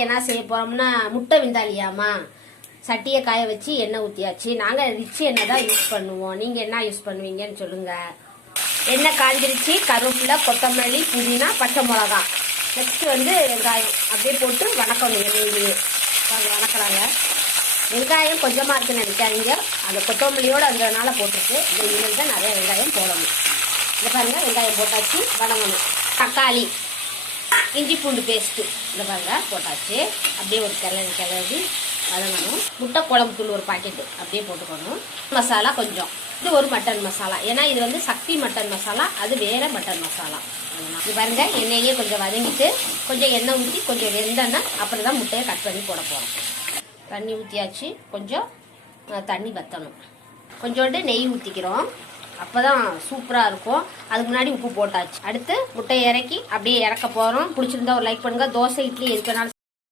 என்ன செய்ய போறோம்னா முட்டை விந்தாலியாமா சட்டியை காய வச்சு எண்ணெய் ஊற்றியாச்சு. நாங்கள் ரிச் எண்ணெய் தான் யூஸ் பண்ணுவோம். நீங்கள் என்ன யூஸ் பண்ணுவீங்கன்னு சொல்லுங்க. எண்ணெய் காஞ்சிருச்சு. கருவேப்பிலை, கொத்தமல்லி, புதினா, பச்சை மிளகா, நெக்ஸ்ட் வெங்காயம் அப்படியே போட்டு வணக்கணும். எண்ணெயிலேயே வணக்கிறாங்க. வெங்காயம் கொஞ்சமாக இருக்குன்னு நினைக்காதீங்க, அந்த கொத்தமல்லியோடு அந்தனால போட்டுருக்கு. இனிமேல் தான் நிறைய வெங்காயம் போடணும். இந்த பாருங்க, வெங்காயம் போட்டாச்சு, வணங்கணும். தக்காளி, இஞ்சி பூண்டு பேஸ்ட்டு இந்த பாருங்க போட்டாச்சு. அப்படியே ஒரு கிளறி வதங்கணும். முட்டை குழம்பு தூள் ஒரு பாக்கெட்டு அப்படியே போட்டுக்கணும். மசாலா கொஞ்சம், இது ஒரு மட்டன் மசாலா. ஏன்னா இது சக்தி மட்டன் மசாலா, அது வேற மட்டன் மசாலா. இது பாருங்க, எண்ணெயே கொஞ்சம் வதங்கிட்டு கொஞ்சம் எண்ணெய் ஊற்றி கொஞ்சம் வெந்தோன்னா அப்புறம் தான் முட்டையை கட் பண்ணி போட போகிறோம். தண்ணி ஊற்றியாச்சு. கொஞ்சம் தண்ணி வற்றணும். கொஞ்சோண்டு நெய் ஊற்றிக்கிறோம், அப்போதான் சூப்பராக இருக்கும். அதுக்கு முன்னாடி உப்பு போட்டாச்சு. அடுத்து முட்டையை இறக்கி அப்படியே இறக்க போகிறோம். பிடிச்சிருந்தா ஒரு லைக் பண்ணுங்கள். தோசை, இட்லி எதுக்குனாலும்